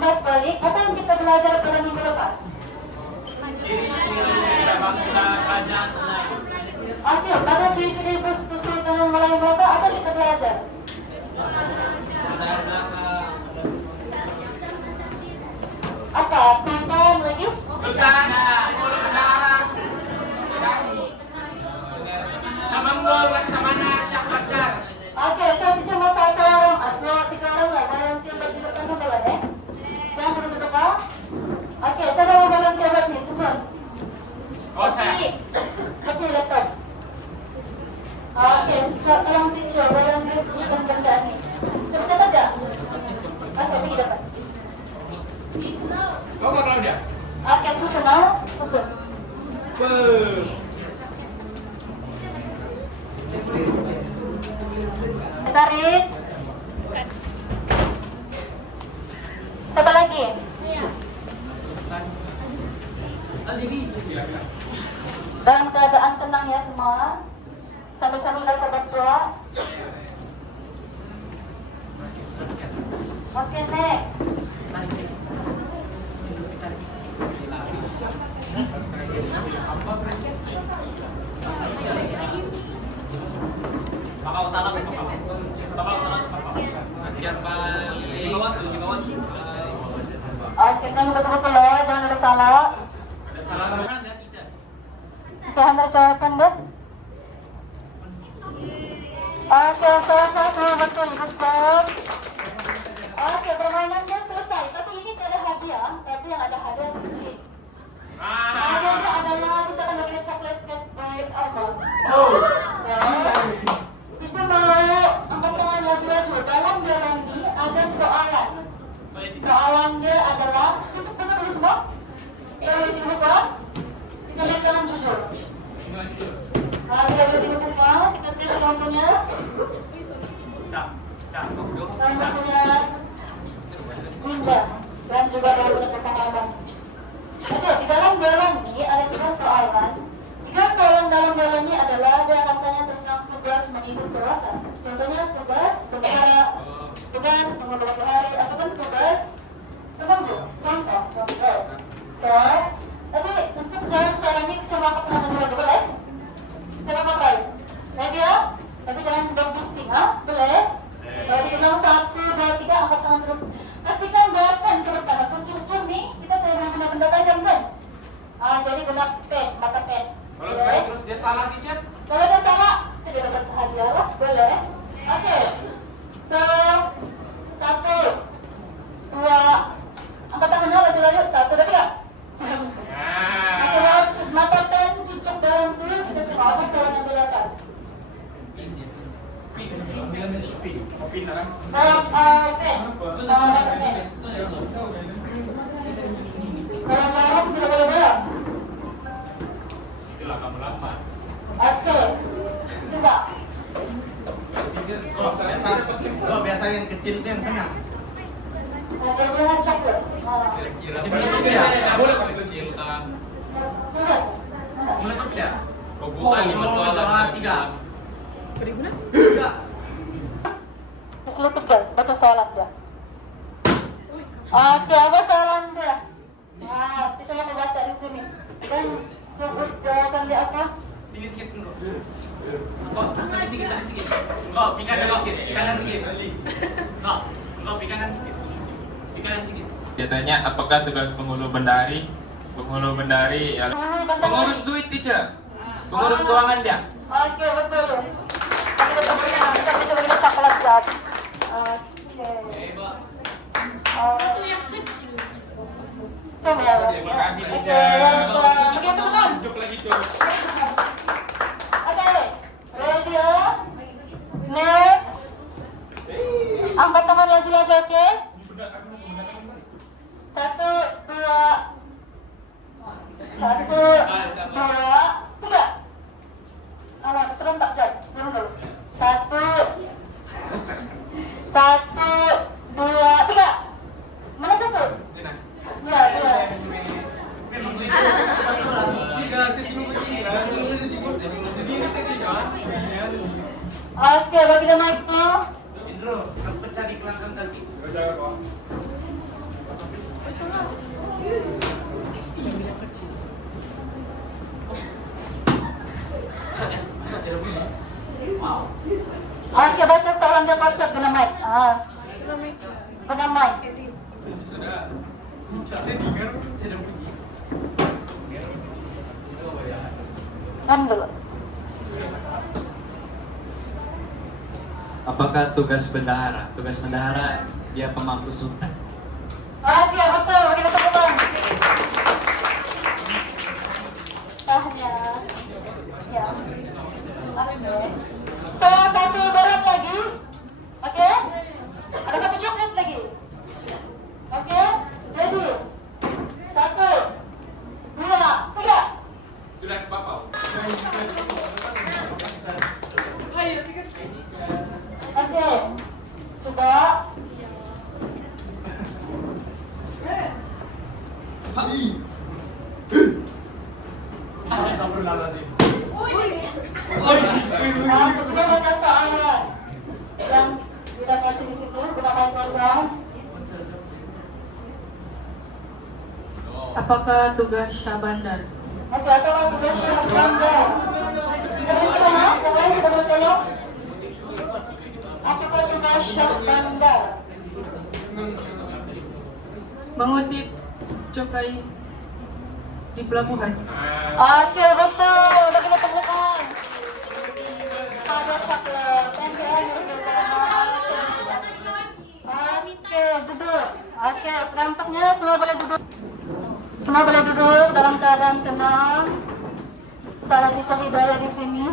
Tumbas balik. Apa yang kita belajar pada minggu lepas? Ciri-ciri bangsa kerajaan Melayu. Oke, pada ciri-ciri Kesultanan Melayu Melaka apa kita belajar? Apa? Sultan lagi? Sultan, Ulu Bendara, Tamanggol, Laksamana, Syah Bandar. Oke, saya cuma satu orang, asal 3 orang lah. Volunteer bagi depan dulu lah ya. Yang belum berdepan. Oke, saya mau volunteer lagi, susun. Oh, saya. Kasih laptop. Oke, tolong teacher, volunteer susun benda ni. Bisa kerja? Oke, pergi depan. Kau Claudia. Oke, susun now, susun. Tarik. Siapa lagi? Dalam keadaan tenang ya semua. Sambil-sambil baca berdoa. Oke, next. Bapak salam, Bapak salam. Biar di bawah. Oke, tunggu betul-betul ya, jangan ada salah. Ada salam mana ya, teacher? Kita hendak jawabkan deh. Oke, selesai betul, good job. Oke, permainannya selesai. Tapi ini tidak ada hadiah, tapi yang ada hadiah ini. Hadiahnya adalah misalkan bagian coklat Cadbury Almond. Itu mau angkat tangan laju-laju. Dalam jalan ini ada soalan. Soalannya adalah tutup tangan dulu semua. Kalau dibuka, kita lihat tangan jujur. Kita boleh dibuka, kita tes lampunya. Lampunya Bunda dan juga lampunya pengalaman. Oke, di dalam jalan ini ada 3 soalan. 3 soalan dalam jalan ini adalah dia akan tanya tentang tugas mengikut keluarga. Contohnya tugas bendahara, tugas mengurus hari, ataupun tugas contoh. So, tapi untuk jawab soalan ini coba angkat tangan dulu, boleh? Kita pakai. Ready ya? Tapi jangan berbising, boleh? Kalau dibilang 1, 2, 3, angkat tangan terus. Pastikan gerakan ke depan. Ataupun cucur nih, kita tidak guna benda tajam kan? Jadi guna pen, mata pen. Kalau terus dia salah, teacher? Kalau dia salah, tidak dapat hadiah lah, boleh? Oke. So, 1, 2, angkat tangannya laju-laju. 1, 2, 3. Oke, mata pen cucuk dalam tuh, kita tengok apa soalan yang dilakukan. Pin, kan? Pen. Mata pen. Kalau cara tidak boleh bola. Itulah kamu lama. Oke, coba. Kalau biasa yang kecil itu yang senang. Jangan coklat. Kira-kira boleh pakai kecil, tak? Coba. Meletup ya? Kau buka 5 soalan. 3. Keselutup deh, baca soalan dia. Oke, apa soalan dia? Kita coba baca di sini. Dan sebut jawaban dia apa? Sini sedikit enggak. Tapi sedikit. Enggak, kanan sedikit. Enggak, kanan sedikit. Kanan sedikit. Dia tanya apakah tugas penghulu bendari ya pengurus duit, teacher, pengurus keuangan dia. Oke, betul. Kita bisa bagi coklat jawab. Oke. Coba ya. Terima kasih, Oke, teacher. sekian teman. Tunjuk lagi tuh. Oke, ready ya? Next. Angkat tangan laju-laju, oke? 1, 2, 3. Serentak jawab. Dulu. 1, 2, 3. Mana 1? Ya, 2. Oke, bagi mic tuh. Indro, mas pecah di kelangkan tadi. Ah, bernamai. Kan dulu. Apakah tugas bendahara? Tugas bendahara dia pemangku sultan. Ah, iya betul. Bagi tepuk tangan. Tahnya. Ya. Oke. So, satu balon lagi. Oke. Ada satu coklat lagi. Oke. Jadi. 1, 2, 3. Tugas Bapak. Oke. Coba. Kita ada soalan yang didapati di situ, gunakan program. Apakah tugas Syahbandar? Oke, atau mau tugas Syahbandar? Yang lain kita boleh tolong. Apakah tugas Syahbandar? Mengutip cukai di pelabuhan. Oke, betul. Udah kita temukan. Ada coklat. Thank you. Oke, duduk. Oke, serampaknya semua boleh duduk. Semua boleh duduk dalam keadaan tenang. Sarah Teacher Hidayah di sini.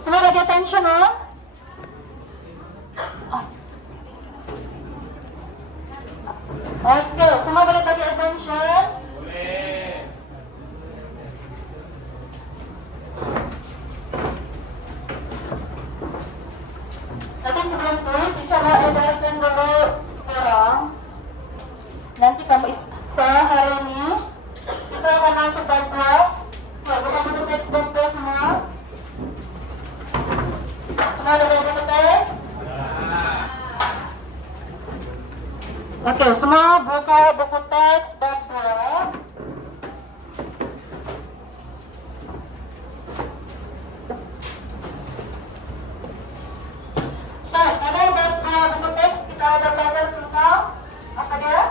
Semua bagi attention ya. Oke, semua boleh bagi attention. Tapi sebelum itu, teacher mau edarkan dulu orang. Nanti kamu hari ini kita akan masuk baca. Ya, bukan buku teks baca semua. Semua ada buku teks? Oke, semua buka buku teks bab 2. So, pada bab 2 buku teks kita ada belajar tentang apa dia?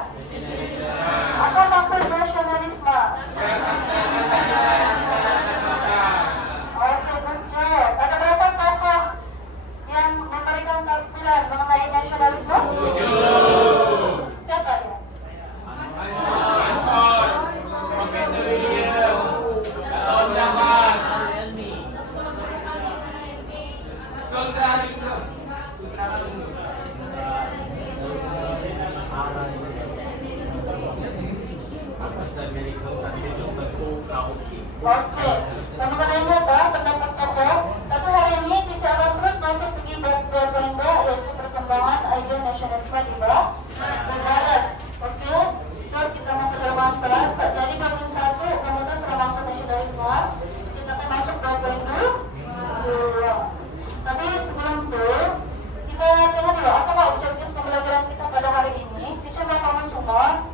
Apa maksud nasionalisme? Oke, good job. Ada berapa tokoh yang memberikan tafsiran mengenai nasionalisme? Siapa ya? Oke, teman-teman ingat ya pendapat tokoh. Tapi hari ini teacher akan terus masuk ke bab 2.2 yaitu perkembangan ide nasionalisme di Barat. Oke, so kita mau ke dalam masalah. Jadi bab 1 kemudian serabangsa nasionalisme. Kita akan masuk ke bab 2. Tapi sebelum itu kita tengok dulu apa objektif pembelajaran kita pada hari ini. Teacher mau kamu semua.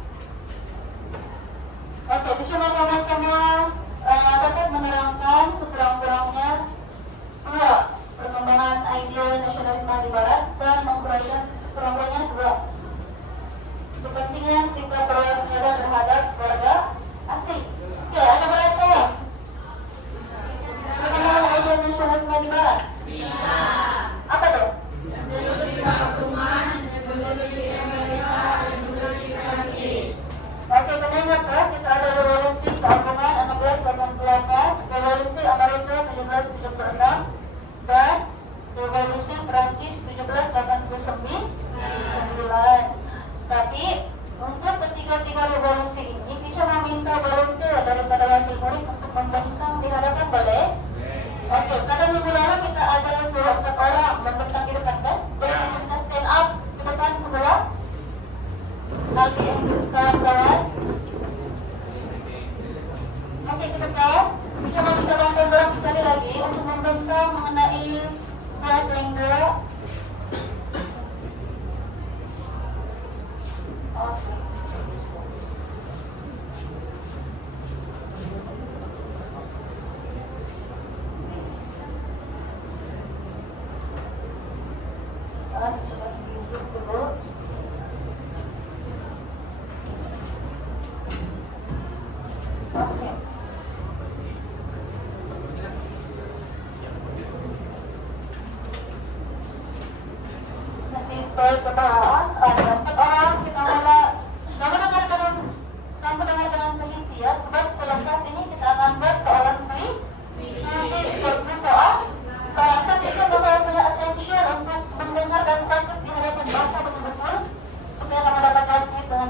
Oke, teacher mau kamu semua dapat menerangkan sekurang-kurangnya perkembangan ide nasionalisme di Barat dan menguraikan sekurang-kurangnya 2 kepentingan sikap berwaspada terhadap warga asing. Oke, ada berapa perkembangan ide nasionalisme di Barat? Apa tuh? Oke, kita ingat ya, kita ada revolusi keagamaan 1688, revolusi Amerika 1776, dan revolusi Perancis 1789. Tapi untuk ketiga-tiga revolusi ini, kita meminta volunteer daripada wakil murid untuk membentang di hadapan, boleh? Oke, karena minggu lalu kita ada suruh 4 orang membentang di depan, kan? Boleh kita stand up di depan sebelah? Lagi yang kawan. Oke, ke depan. Bisa meminta bantuan orang sekali lagi untuk membentang mengenai 2.2. Oke. Coba sisi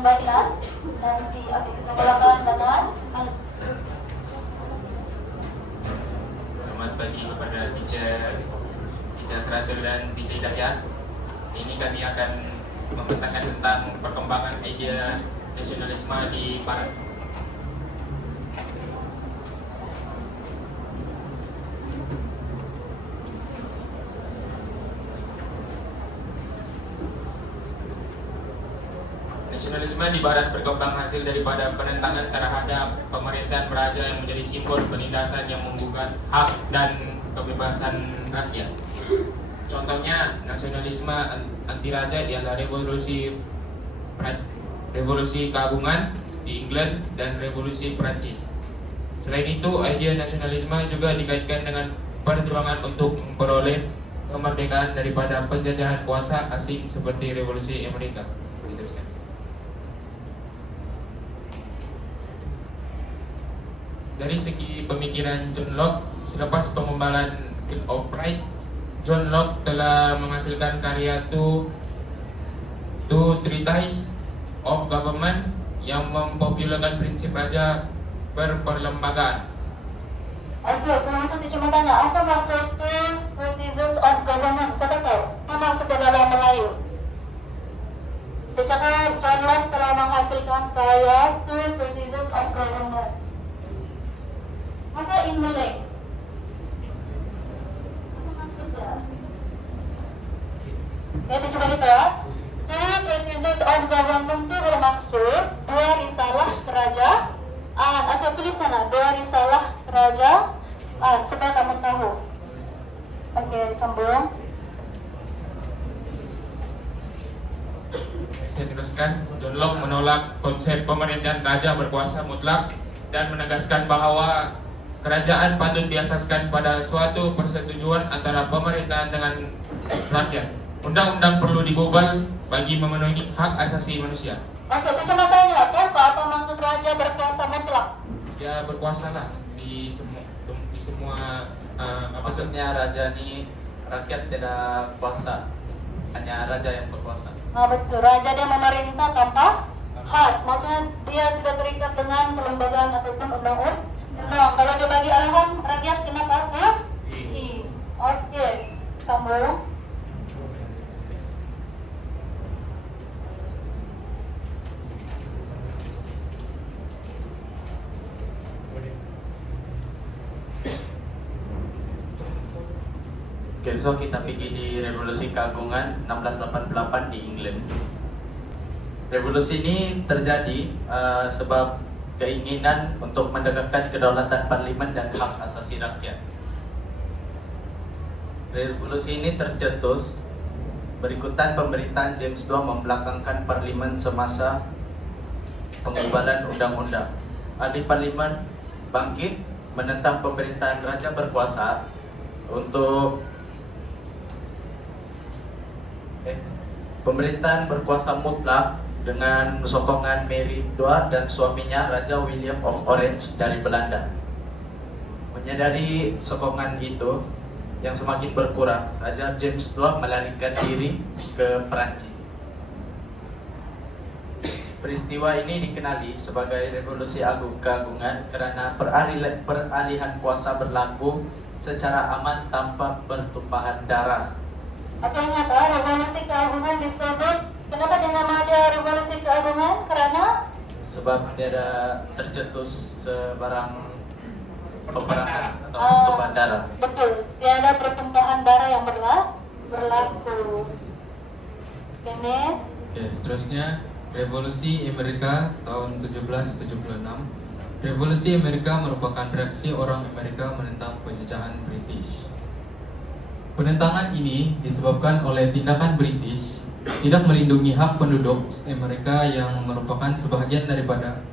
pembaikan dan si adik kita mulakan dengan Selamat pagi kepada teacher Seratul dan teacher Hidayat. Ini kami akan membentangkan tentang perkembangan idea nasionalisme di Barat. Nasionalisme di Barat berkembang hasil daripada penentangan terhadap pemerintahan raja yang menjadi simbol penindasan yang menggugat hak dan kebebasan rakyat. Contohnya, nasionalisme anti raja ialah revolusi keagungan di England dan revolusi Perancis. Selain itu, idea nasionalisme juga dikaitkan dengan perjuangan untuk memperoleh kemerdekaan daripada penjajahan kuasa asing seperti revolusi Amerika. Dari segi pemikiran John Locke, selepas pengembalian Bill of Rights, John Locke telah menghasilkan karya Two Treatises of Government yang mempopulerkan prinsip raja berperlembagaan. Oke, selanjutnya teacher mau tanya, apa maksud Two Treatises of Government? Siapa tahu? Apa maksudnya dalam Melayu? Misalkan John Locke telah menghasilkan karya Two Treatises of Government. Maka in Malay, apa maksudnya? Ya, coba kita. Two Treatises of Government itu bermaksud dua risalah kerajaan atau tulis sana dua risalah kerajaan supaya kamu tahu. Oke, disambung. Saya teruskan, John Locke menolak konsep pemerintahan raja berkuasa mutlak dan menegaskan bahwa kerajaan patut diasaskan pada suatu persetujuan antara pemerintahan dengan rakyat. Undang-undang perlu digubal bagi memenuhi hak asasi manusia. Oke, itu cuma tanya, tahu apa maksud raja berkuasa mutlak? Ya, berkuasalah di semua Maksudnya raja ini rakyat tidak kuasa, hanya raja yang berkuasa. Nah, betul, raja dia memerintah tanpa hak. Maksudnya dia tidak terikat dengan kelembagaan ataupun undang-undang. Kalau dia bagi arahan rakyat kenapa? Oke, sambung. Oke, so kita pergi di revolusi keagungan 1688 di England. Revolusi ini terjadi sebab keinginan untuk menegakkan kedaulatan parlimen dan hak asasi rakyat. Revolusi ini tercetus berikutan pemerintahan James II membelakangkan parlimen semasa pengubahan undang-undang. Ahli parlimen bangkit menentang pemerintahan raja berkuasa untuk pemerintahan berkuasa mutlak dengan sokongan Mary II dan suaminya Raja William of Orange dari Belanda. Menyadari sokongan itu yang semakin berkurang, Raja James II melarikan diri ke Perancis. Peristiwa ini dikenali sebagai revolusi keagungan karena peralihan kuasa berlaku secara aman tanpa pertumpahan darah. Oke, ingat, revolusi keagungan disebut. Kenapa dinamai dia revolusi keagungan? Karena sebab tidak tercetus sebarang peperangan atau tumpahan darah. betul, tiada pertumpahan darah yang berlaku. Oke, next. Oke, seterusnya Revolusi Amerika tahun 1776. Revolusi Amerika merupakan reaksi orang Amerika menentang penjajahan British. Penentangan ini disebabkan oleh tindakan British tidak melindungi hak penduduk Amerika yang merupakan sebahagian daripada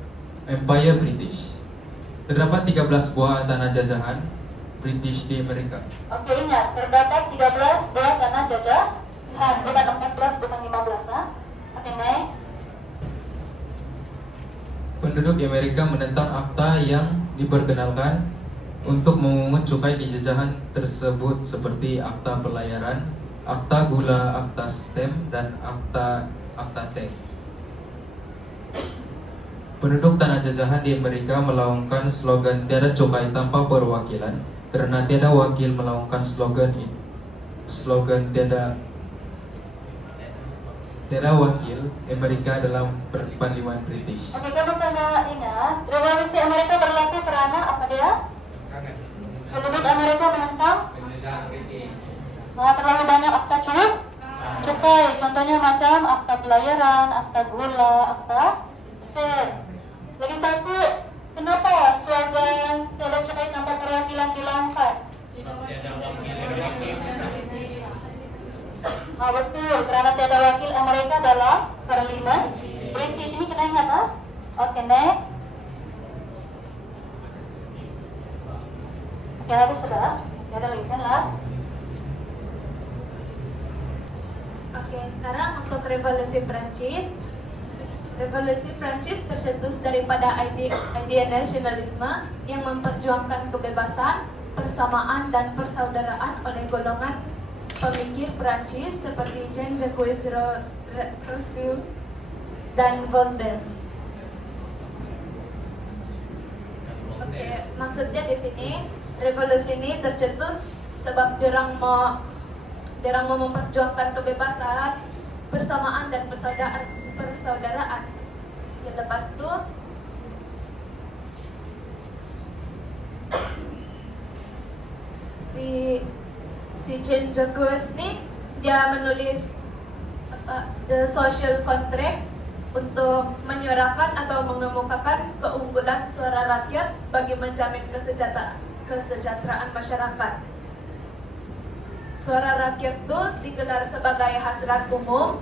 Empire British. Terdapat 13 buah tanah jajahan British di Amerika. Oke, ingat, terdapat 13 buah tanah jajahan, bukan 14, bukan 15. Oke, next. Penduduk Amerika menentang akta yang diperkenalkan untuk memungut cukai di jajahan tersebut seperti akta pelayaran, akta gula, akta stem, dan akta teh. Penduduk tanah jajahan di Amerika melaungkan slogan tiada cukai tanpa perwakilan karena tiada wakil melaungkan slogan tiada wakil Amerika dalam Parlimen British. Oke, kamu tanda ingat, revolusi Amerika berlaku karena apa dia? Penduduk Amerika menentang terlalu banyak akta cukai. Contohnya macam akta pelayaran, akta gula, akta stem. Lagi satu, kenapa slogan tiada cukai tanpa perwakilan dilakukan? Betul, karena tiada wakil Amerika dalam Parlimen British. Ini kena ingat, ha? Oke, next. Oke, habis sudah. Ada lagi kan, last. Oke, sekarang untuk revolusi Prancis. Revolusi Prancis tercetus daripada ide nasionalisme yang memperjuangkan kebebasan, persamaan dan persaudaraan oleh golongan pemikir Prancis seperti Jean-Jacques Rousseau dan Voltaire. Oke, maksudnya di sini revolusi ini tercetus sebab derang mau memperjuangkan kebebasan, persamaan dan persaudaraan. Yang lepas itu si Jean-Jacques ini dia menulis the social contract untuk menyuarakan atau mengemukakan keunggulan suara rakyat bagi menjamin kesejahteraan masyarakat. Suara rakyat itu digelar sebagai hasrat umum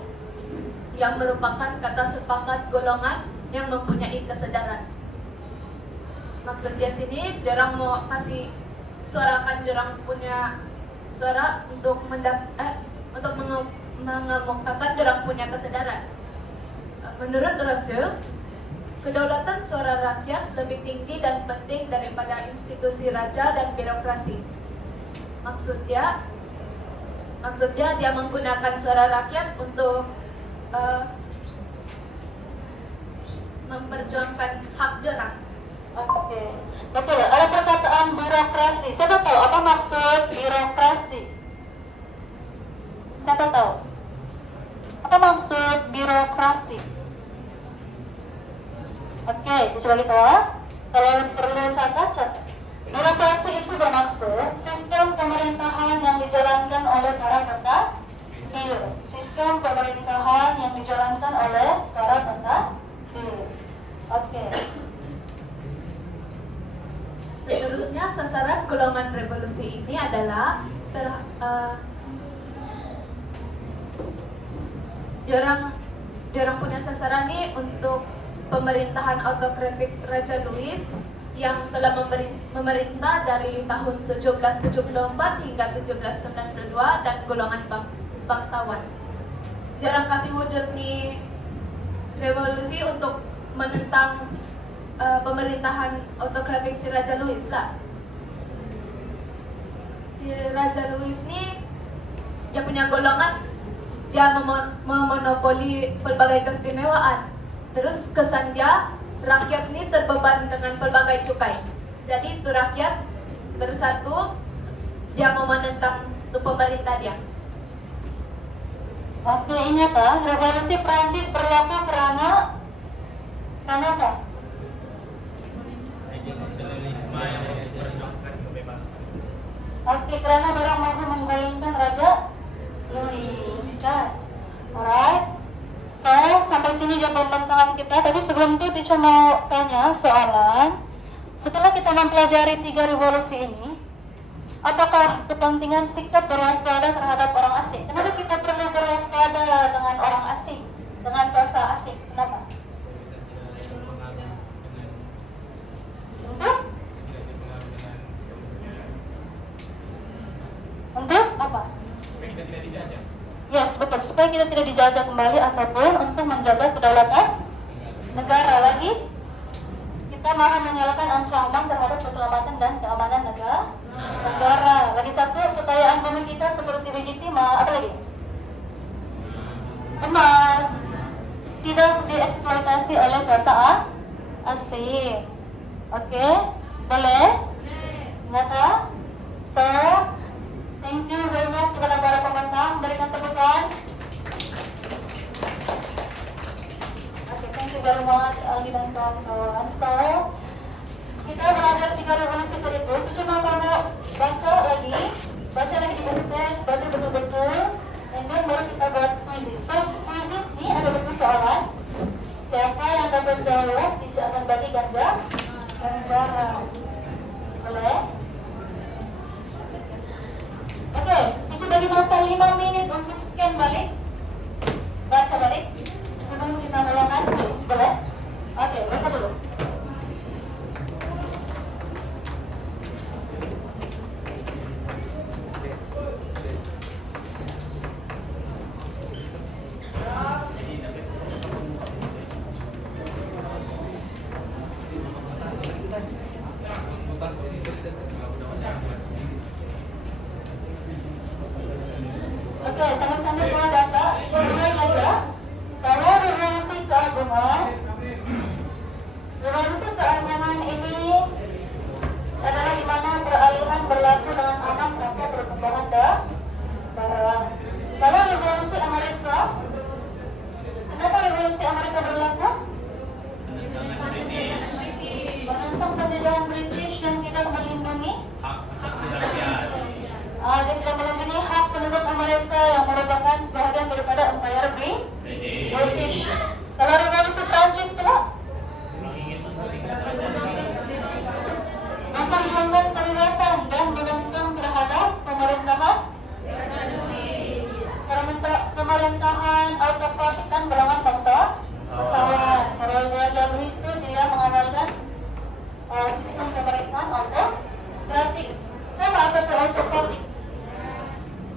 yang merupakan kata sepakat golongan yang mempunyai kesadaran. Maksudnya sini, dorang mau kasih suarakan dorang punya suara untuk mengemukakan dorang punya kesadaran. Menurut Rousseau, kedaulatan suara rakyat lebih tinggi dan penting daripada institusi raja dan birokrasi. Maksudnya dia menggunakan suara rakyat untuk memperjuangkan hak dorang. Oke, betul. Ada perkataan birokrasi. Siapa tahu apa maksud birokrasi? Siapa tahu? Apa maksud birokrasi? Oke, coba kita kalau perlu catat. Birokrasi itu bermaksud sistem pemerintahan yang dijalankan oleh para penduduk. Sistem pemerintahan yang dijalankan oleh para penduduk. Oke. Seterusnya, sasaran golongan revolusi ini adalah diorang punya sasaran nih untuk pemerintahan autokratik Raja Louis yang telah memerintah dari tahun 1774 hingga 1792 dan golongan bangsawan. Diorang kasih wujud nih revolusi untuk menentang pemerintahan autokratik si Raja Louis lah. Si Raja Louis ini dia punya golongan, dia memonopoli pelbagai keistimewaan. Terus kesan dia, rakyat ini terbeban dengan pelbagai cukai. Jadi itu rakyat bersatu, dia mau menentang tuh pemerintah dia. Oke, ingat revolusi Prancis berlaku karena apa? Nasionalisme yang memperjuangkan kebebasan. Oke, karena orang mampu menggulingkan Raja Louis, kan? Alright. So, sampai sini jam pembentangan kita. Tapi sebelum itu Teacher mau tanya soalan. Setelah kita mempelajari 3 revolusi ini, apakah kepentingan sikap berwaspada terhadap orang asing? Kenapa kita perlu berwaspada dengan orang asing, dengan bangsa asing? Kenapa? Untuk apa? Supaya kita tidak dijajah. Yes, betul. Supaya kita tidak dijajah kembali ataupun untuk menjaga kedaulatan negara. Lagi, kita maha mengelakkan ancaman terhadap keselamatan dan keamanan negara. Lagi satu, kekayaan bumi kita seperti biji timah. Apa lagi? Emas tidak dieksploitasi oleh bangsa asik. Oke, boleh? Nyata? So, thank you very much kepada para pemenang. Berikan tepukan. Oke, thank you very much Aldi dan kawan-kawan. So, kita belajar 3 revolusi tadi itu. Itu cuma kamu baca lagi di buku tes, baca betul-betul, dan then baru kita buat quizzes. So, quizzes ini ada persoalan. Siapa yang dapat jawab, teacher akan bagi ganjaran. Boleh? Oke, teacher bagi masa 5 menit untuk scan balik, baca balik sebelum kita melakukan quiz. Boleh? Oke, baca dulu. Oke, sama-sama kita baca. Kita mulai ya. Kalau revolusi keagamaan ini adalah di mana peralihan berlaku dengan aman tanpa pertumbuhan barang. Kalau revolusi Amerika, kenapa revolusi Amerika berlaku? Menentang penjajahan British yang tidak melindungi dia tidak melindungi hak penduduk Amerika yang merupakan sebahagian daripada Empire British. Kalau revolusi Prancis pula memperjuangkan kebebasan dan menentang terhadap pemerintahan autokratik dan berlawan bangsawan. Kalau Raja Louis itu dia mengamalkan sistem pemerintahan autokratik. Sama apa itu autokratik?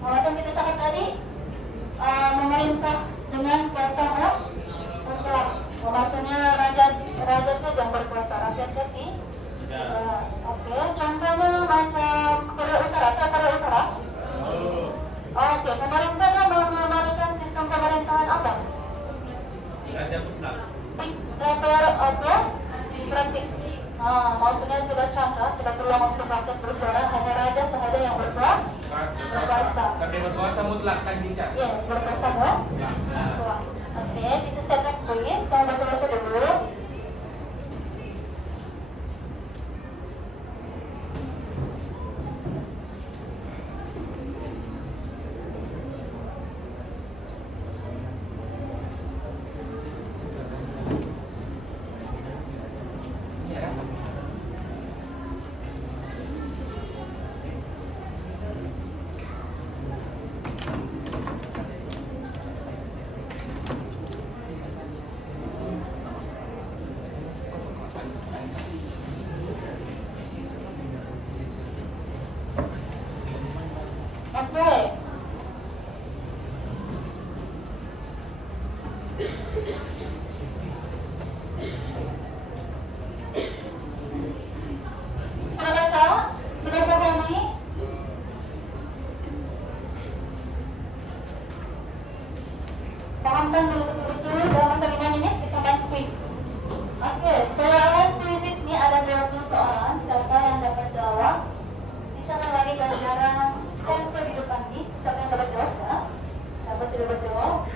Yang kita cakap tadi, memerintah dengan kuasa mutlak. Maksudnya raja itu yang berkuasa, rakyat jadi. Oke, contohnya macam Korea Utara atau Korea Utara. Oke, pemerintah kan mengamalkan sistem pemerintahan apa? Raja mutlak. Berarti. Maksudnya tidak cacat, tidak perlu untuk rakyat bersuara, hanya raja sahaja yang berkuasa. Sampai berkuasa mutlak kan teacher? Yes, berkuasa mutlak. Oke, kita set up quiz. Kamu baca-baca dulu. Oke. Sudah baca? Sudah pahami? Pahamkan dulu betul-betul dalam masa 5 menit kita main quiz. Oke, soalan quiz ini ada 20 soalan. Siapa yang dapat jawab bisa membagi ganjaran tempo di depan nih. Siapa yang dapat jawab? Siapa tidak dapat jawab?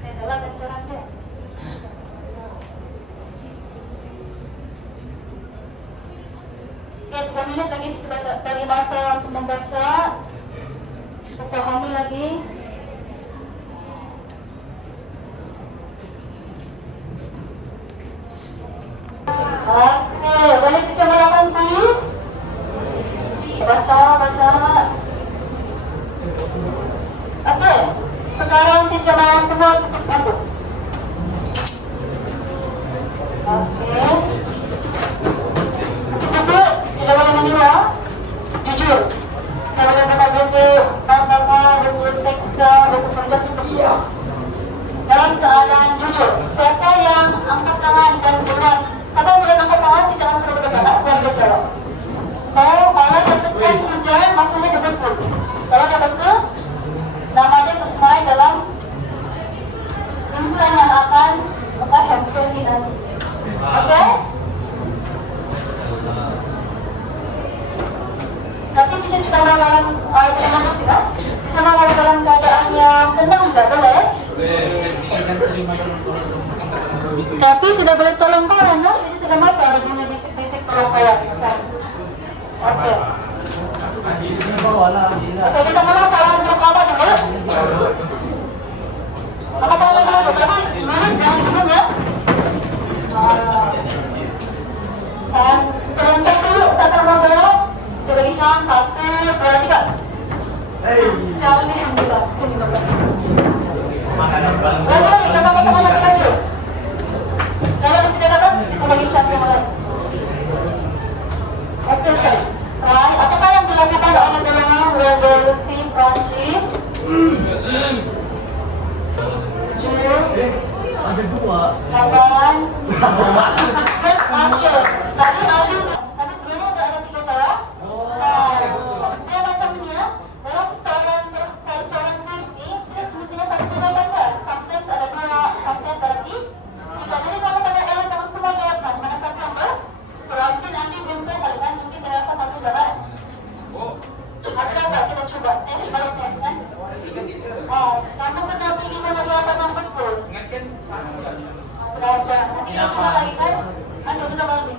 Ini adalah ganjaran dia. Oke, 2 menit lagi coba bagi masa untuk membaca, pahami lagi. Oke, boleh dicoba lakukan quiz? Baca. Oke, sekarang dicoba semua tutup mata. Oke. Coba tidak boleh mengira, jujur. Kalau buka buku bangga, buku teks, buku kerja, dalam keadaan jujur. Siapa yang angkat tangan dan bulan? Siapa yang boleh angkat tangan? Jangan suruh berdebat, biar dia jawab. So, kalau dapatkan hujan, maksudnya betul. Kalau betul, namanya tersenarai dalam insan yang akan handphone ini nanti. tenang aja, boleh? Tapi tidak boleh tolong kawan, no? Jadi tidak mau ada bunyi bisik-bisik tolong kawan. Oke. Oke, kita mulai salam bersama dulu. Apa tolong dulu? Tapi mana jangan sebelum ya. Saya terlencak dulu, saya mau jawab. Coba hitung 1, 2, 3. Sekali yang dua, sini dulu. Lagi, teman-teman lagi dulu. Kalau tidak dapat, kita bagi chat yang lain. Oke, saya. Terakhir, apakah yang dilakukan oleh golongan revolusi Prancis? Ada dua. Kapan? Oke, tadi Aldi, tapi sebenarnya udah ada 3 cara. Nah, dia macamnya dalam soalan kuis ini, dia semestinya 1 jawaban kan? Sometimes ada 2, sometimes ada 3. Jadi kalau tanya kalian kamu semua jawabkan mana satu yang mungkin Aldi belum tahu kali kan? Mungkin terasa 1 jawaban. Ada nggak kita coba tes, balik tes kan? Oh, kamu pernah pilih mana jawaban yang betul? Ingatkan sama enggak? Berapa? Nanti kita coba lagi kan? Aduh, kita balik.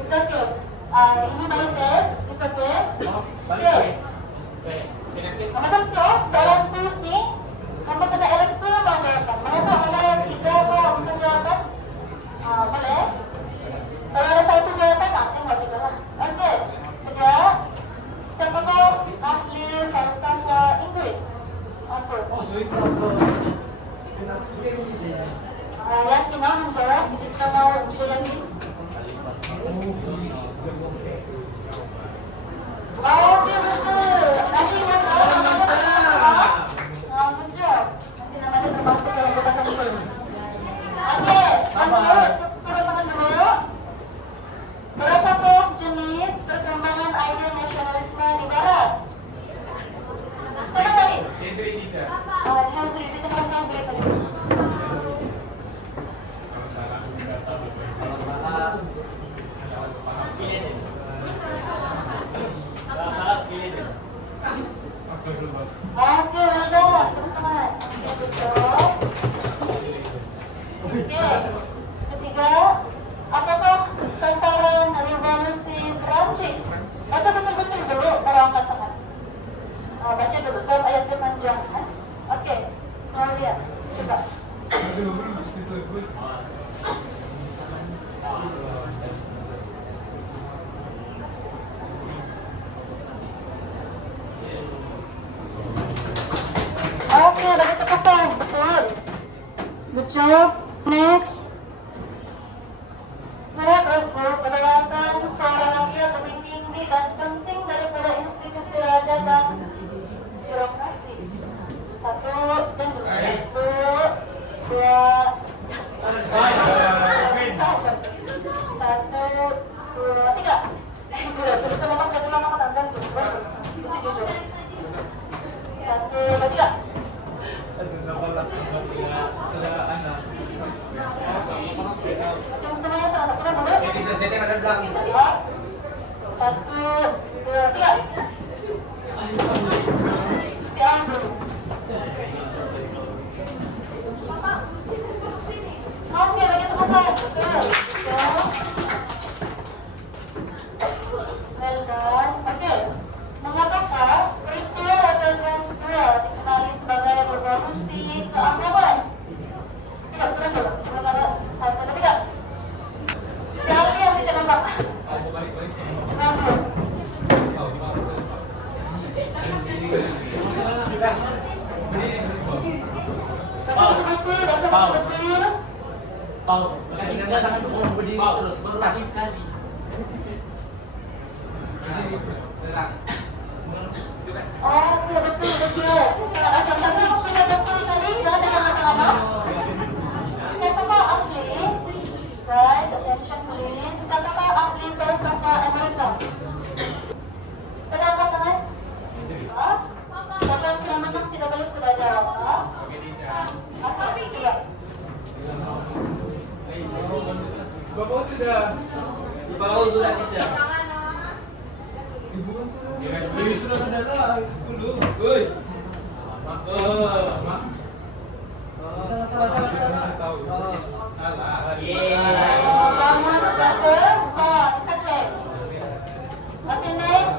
It's okay. Ini balik tes, it's okay. Oke. Saya ingatkan. Macam tu, soalan kuis ni, kamu kena elaksa mana jawaban? Mana tu ada 3 atau 4 jawaban? Boleh? Kalau ada 1 jawaban, tengok kita lah. Okey, sedia? Siapa kau ahli falsafah Inggris? Apa? Yakin mau menjawab? Jika mau yakin? Okey, betul. Nanti ingat namanya bersama. Good job. Nanti namanya termasuk dalam kotakan dulu. Okey, turun tangan dulu. Berapa jenis perkembangan ide nasionalisme di Barat? Siapa tadi? Sri teacher. Hazri, dia cakap Hazri tadi. Oke, well done, teman-teman. Oke, betul. Oke, ketiga, apakah sasaran revolusi Perancis? Baca betul-betul dulu, baru angkat tangan. Baca dulu, sebab ayatnya panjang kan? Oke, mau lihat, coba. Oke, bagi tepukan, betul. Good job. Next. Menurut Rasul, kedaulatan seorang rakyat lebih tinggi dan penting daripada institusi raja dan birokrasi. 1, dan 1, 2, 3. Terus sama satu lama dan mesti jujur. 1, 2, 3. Yang semuanya salah satu dulu. 1, 2, 3. Siap dulu. Oke, bagi teman-teman. Betul. Well done. Oke. Mengapakah peristiwa Raja James II dikenali sebagai revolusi keagamaan? Tidak, turun dulu. Belum ada 1, 2, 3. Siapa yang bisa nampak? Maju. Baca betul-betul, baca betul-betul. Jangan berdiri terus, baru lagi sekali. Oke, betul, betul. Oke, siapa yang sudah betul tadi? Jangan dengan lama-lama. Siapakah ahli? Guys, attention please. Siapakah ahli falsafah Amerika? Sudah angkat tangan? Siapa yang sudah menang tidak boleh sudah jawab. Apa? Iya. Bapak sudah. Bapak sudah teacher. Ini sudah lah. Dulu. Woi. Kamu satu, sakit. Oke, next.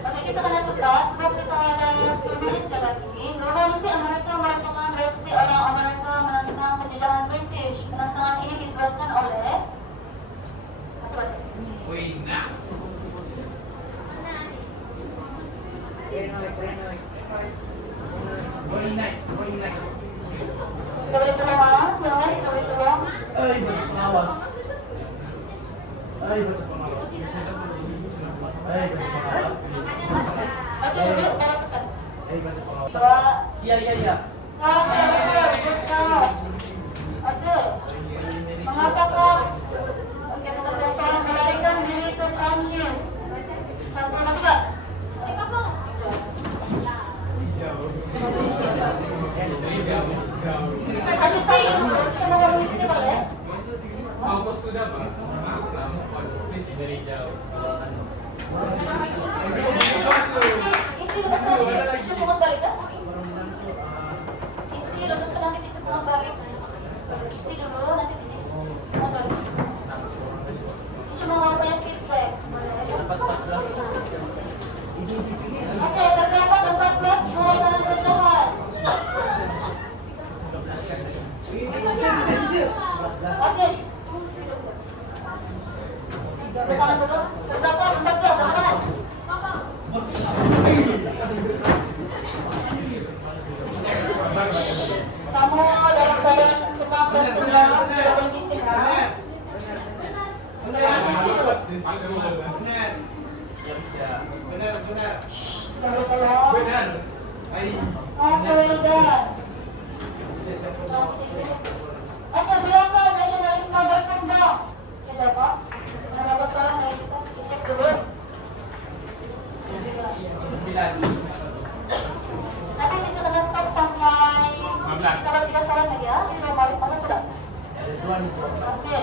Oke, kita kena cepat sebab kita ada 10 menit lagi. Revolusi Amerika merupakan reaksi orang Amerika menentang penjajahan British. Penentangan ini disebabkan oleh coba sih. Kita boleh tolong, jangan kita boleh tolong. Baca dulu, baru tekan. Dua. Oke, betul, good job. Oke. Mengatakan, oke, teman-teman saya melarikan diri ke Prancis. 1, 2, 3. Satu-satu, bisa mengalami sini boleh? Isi lepas nanti dicepungan balik kan? Isi lepas nanti dicepungan balik. Isi dulu nanti dicepungan balik. Ini cuma mau punya feedback. Oke, terdapat 14 buah tanah jajahan. Oke. Bertahan dulu. Terdapat 14 tangan. Kamu dalam keadaan tenang dan senang, tidak beristirahat. Oke, bilangkan nasionalisme berkembang. Ya, Pak. Ada masalah nih kita cek dulu. Nanti kita kena stop sampai 15. Kalau tidak salah lagi ya, ini nomor mana sudah? Oke.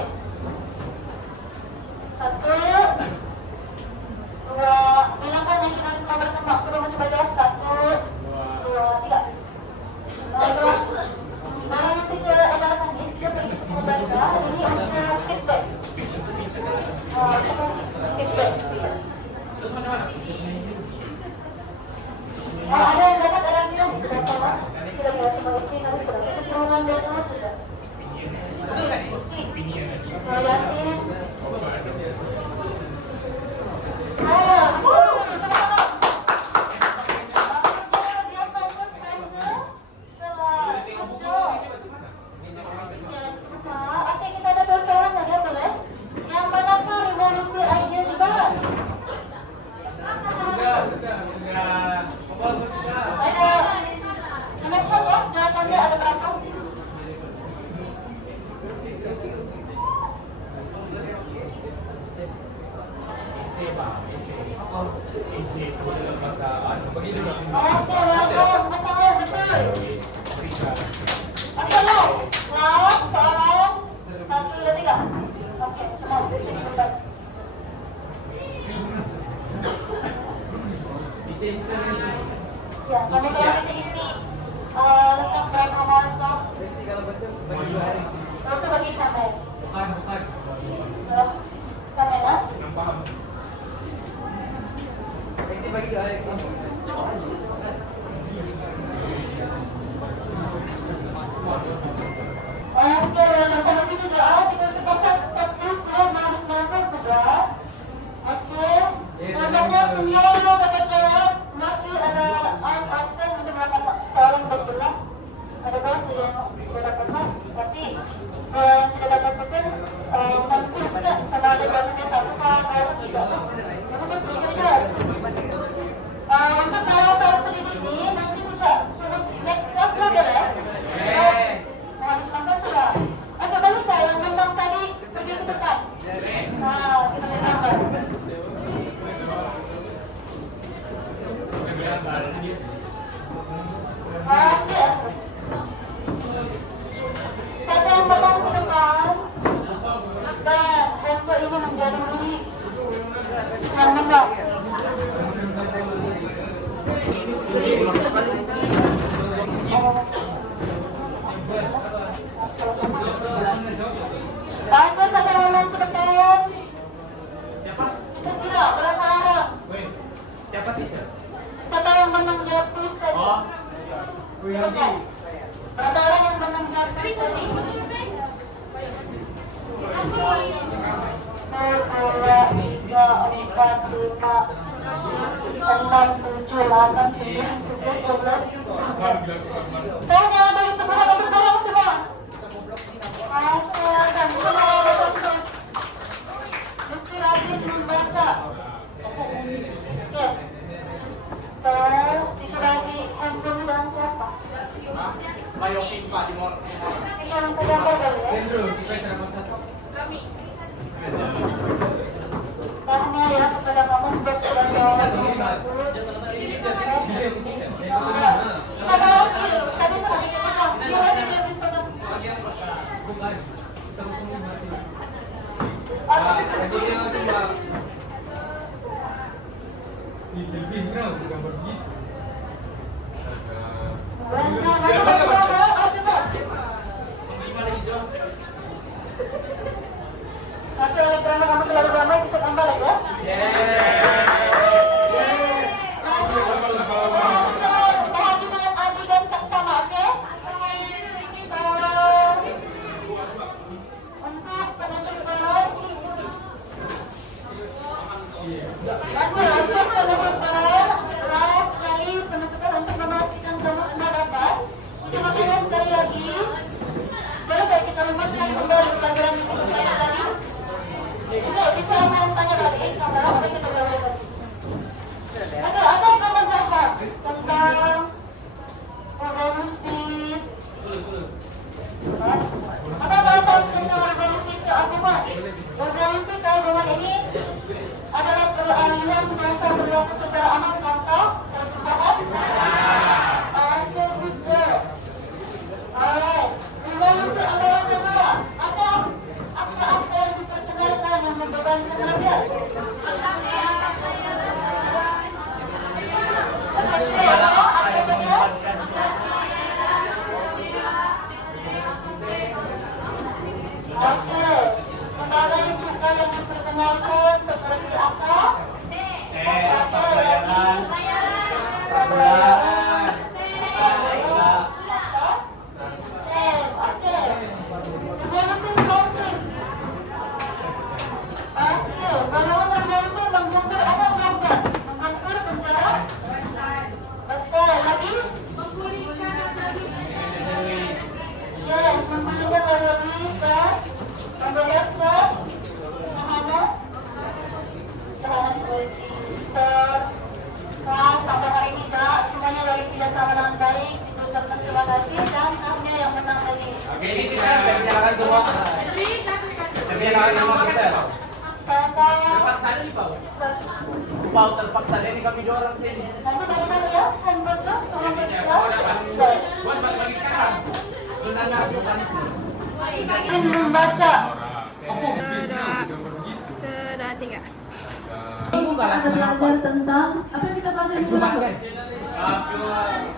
1, 2, bilangkan nasionalisme berkembang. Sudah mau coba jawab 1, 2, 3. Barang nanti ke edarkan list, kita pergi ke kembali ya. Ini untuk feedback. Feedback. Ada yang dapat, ada yang bilang tidak apa-apa. Sudah ya, semua isi harus sudah. Itu perumahan data sudah. Yasin. Oke, kita ada persoalan saja boleh? Yang manakah revolusi aja di barat? Ada cek ya, jawabannya ada berapa? Oke, welcome. Betul, betul. Oke, last. Last, soalan 1, 2, 3. Oke, mau bentar. Ya, kamu kalau kita isi letak berapa markah? Terus bagi kamera. Kamera. Oke, sampai situ sudah. Kita stop dulu setelah harus masuk sudah. Oke. Nampaknya semua dapat jawab. Masih ada item macam-macam. Tanya ada itu bukan untuk dorong semua. Dan mesti rajin membaca. Oke. So, teacher lagi handphone dan siapa? Mayokin Pak di mall. Teacher yang tergambar kali ya? Tanya ya kepada kamu sebab sudah jawab. Tadi sudah diceritakan. Dia masih lihatin foto. Nanti oleh karena kamu terlalu ramai dicek balik ya. Bahagia dengan adil dan saksama, oke? Untuk penentukan last kali penentukan untuk memastikan kamu semua dapat. Cuma tanya sekali lagi. Boleh gak kita rumuskan kembali pelajaran yang kita tanya tadi? Enggak, bisa main tanya balik sama apa kita belajar tadi. Ada yang kamu jawab tentang organisasi. Apa tahu tentang organisasi keagamaan? Organisasi keagamaan ini adalah peralihan masa berlaku secara aman tanpa perubahan. Oke, good job. Alright, organisasi anggaran kedua. Apa yang diperkenalkan yang membebankan rakyat? Oke, sebagai juga yang diperkenalkan seperti apa? Sampai hari ini semuanya dari kerjasama dengan baik, diucapkan terima kasih dan akhirnya yang menang lagi. Oke, ini kita perjalanan semua. Perjalanan semua kita. Terpaksa nih Pak. Wow, terpaksa ini kami juara sini. Nanti bagaimana ya, handphone semua kita. Buat bagi sekarang. Ingin membaca. Sudah 3. Kita belajar tentang apa yang kita belajar di Cuma mana? kan.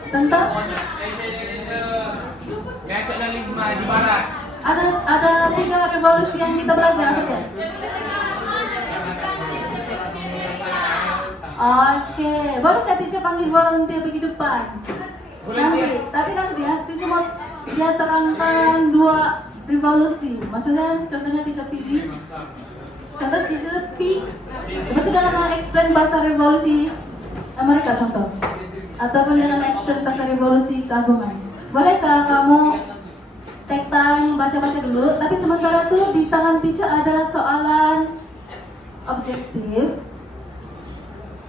Tentang Nasionalisme di barat. ada 3 revolusi yang kita belajar apa ya? Oke, baru nggak teacher panggil volunteer pergi depan? Nanti, tapi nanti ya, teacher mau dia terangkan 2 revolusi. Maksudnya, contohnya teacher pilih. Contoh teacher pilih. Seperti dengan explain bahasa revolusi Amerika contoh, ataupun dengan explain bahasa revolusi keagamaan. Bolehkah kamu take time baca-baca dulu? Tapi sementara tuh di tangan teacher ada soalan objektif.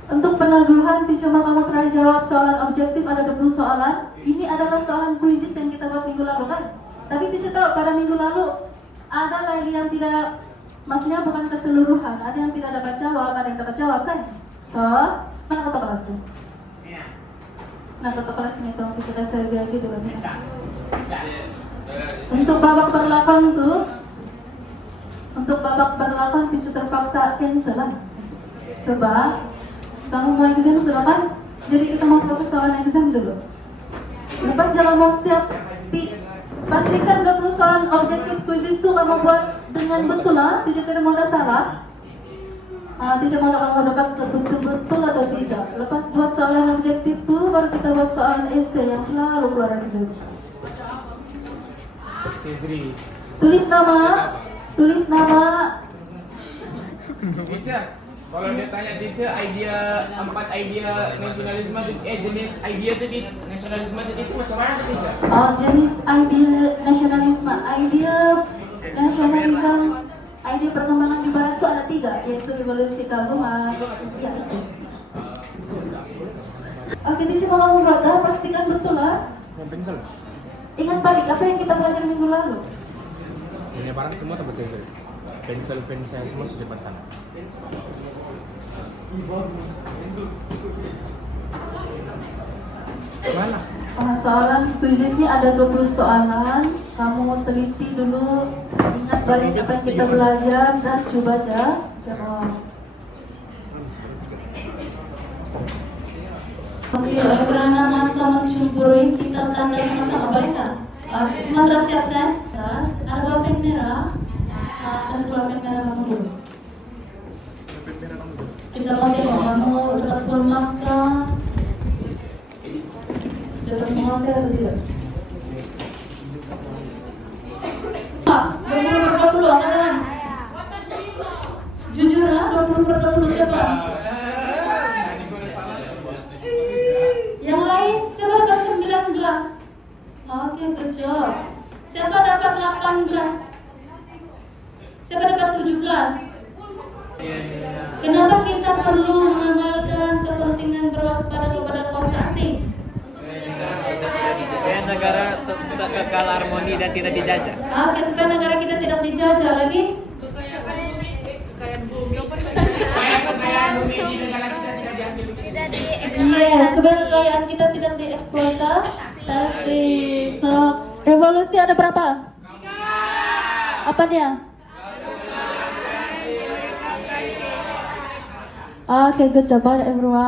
Untuk peneguhan teacher mau kamu try jawab soalan objektif ada 20 soalan. Ini adalah soalan kuisis yang kita buat minggu lalu kan? Tapi teacher tahu pada minggu lalu ada lagi yang tidak, maksudnya bukan keseluruhan, ada yang tidak dapat jawab, ada yang dapat jawab kan? So, mana kota kelas tuh? Nah, kota kelas ini tolong kita saya gitu loh. Untuk babak berlapan tuh, untuk babak berlapan teacher terpaksa cancel lah. Sebab kamu mau exam silakan, jadi kita mau fokus soalan exam dulu. Lepas jangan mau siap, pastikan 20 soalan objektif kuisis itu kamu buat dengan betul lah, tidak mau ada salah. Tidak mau kamu dapat betul atau tidak. Lepas buat soalan objektif itu, baru kita buat soalan essay yang selalu keluar dari situ. Tulis nama, Tulis nama. Teacher, kalau dia tanya teacher idea nasionalisme jenis idea tadi nasionalisme tadi itu macam mana teacher? Oh, jenis ide nasionalisme. Ide perkembangan di barat itu ada 3, yaitu revolusi keagamaan. Ya. Oke, teacher mau kamu baca, pastikan betul lah. Yang pensel. Ingat balik apa yang kita pelajari minggu lalu. Ini barang semua tempat saya. Pensel semua secepat sana. Mana? Soalan kuisnya ada 20 soalan. Kamu teliti dulu, ingat balik apa yang kita belajar dan coba jawab. Oke, karena masa mensyukuri kita tanda sama-sama baca. Masa siap kan? Ada pulpen merah. Ada pulpen merah kamu dulu. Kita mau tengok kamu dapat pulmas kah? Dapat menguasai atau tidak? 20/20 angkat tangan. Jujur lah, 20/20 siapa? Yang lain, siapa dapat 9 gelas? Oke, good job. Siapa dapat 8 gelas? Siapa dapat 7 gelas? Kenapa kita perlu mengamalkan kepentingan berwaspada kepada kuasa asing? Supaya negara tetap kekal harmoni dan tidak dijajah. Oke, supaya negara kita tidak dijajah lagi. Yes, supaya kekayaan kita tidak dieksploitasi. So, revolusi ada berapa? Apa dia? Oke, good job everyone.